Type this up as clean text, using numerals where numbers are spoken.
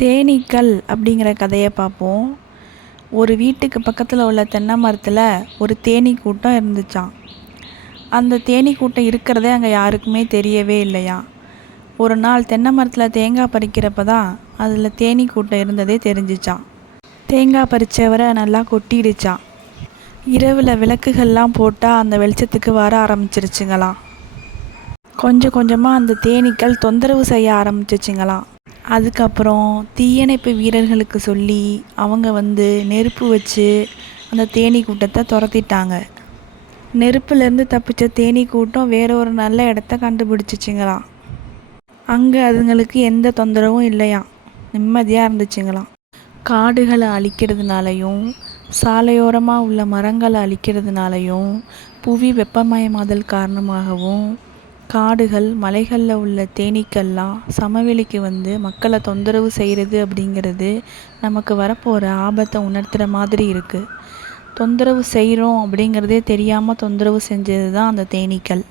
தேனீக்கள் அப்படிங்கிற கதையை பார்ப்போம். ஒரு வீட்டுக்கு பக்கத்தில் உள்ள தென்னை மரத்தில் ஒரு தேனீ கூட்டம் இருந்துச்சாம். அந்த தேனீ கூட்டம் இருக்கிறதே அங்கே யாருக்குமே தெரியவே இல்லையா. ஒரு நாள் தென்னை மரத்தில் தேங்காய் பறிக்கிறப்ப தான் அதில் தேனீ கூட்டம் இருந்ததே தெரிஞ்சிச்சான். தேங்காய் பறித்தவரை நல்லா கொட்டிடுச்சான். இரவில் விளக்குகள்லாம் போட்டால் அந்த வெளிச்சத்துக்கு வர ஆரம்பிச்சிருச்சுங்களாம். கொஞ்சம் கொஞ்சமாக அந்த தேனீக்கள் தொந்தரவு செய்ய ஆரம்பிச்சிச்சுங்களாம். அதுக்கப்புறம் தீயணைப்பு வீரர்களுக்கு சொல்லி அவங்க நெருப்பு வச்சு அந்த தேனீ கூட்டத்தை துரத்திட்டாங்க. நெருப்புலேருந்து தப்பித்த தேனீ கூட்டம் வேற ஒரு நல்ல இடத்த கண்டுபிடிச்சிச்சிங்களாம். அங்கே அதுங்களுக்கு எந்த தொந்தரவும் இல்லையாம், நிம்மதியாக இருந்துச்சுங்களாம். காடுகளை அழிக்கிறதுனாலையும் சாலையோரமாக உள்ள மரங்களை அழிக்கிறதுனாலையும் புவி வெப்பமயமாதல் காரணமாகவும் காடுகள் மலைகளில் உள்ள தேனீக்கள்லாம் சமவெளிக்கு மக்களை தொந்தரவு செய்கிறது அப்படிங்கிறது நமக்கு வரப்போகிற ஆபத்தை உணர்த்துகிற மாதிரி இருக்குது. தொந்தரவு செய்கிறோம் அப்படிங்கிறதே தெரியாமல் தொந்தரவு செஞ்சது தான் அந்த தேனீக்கள்.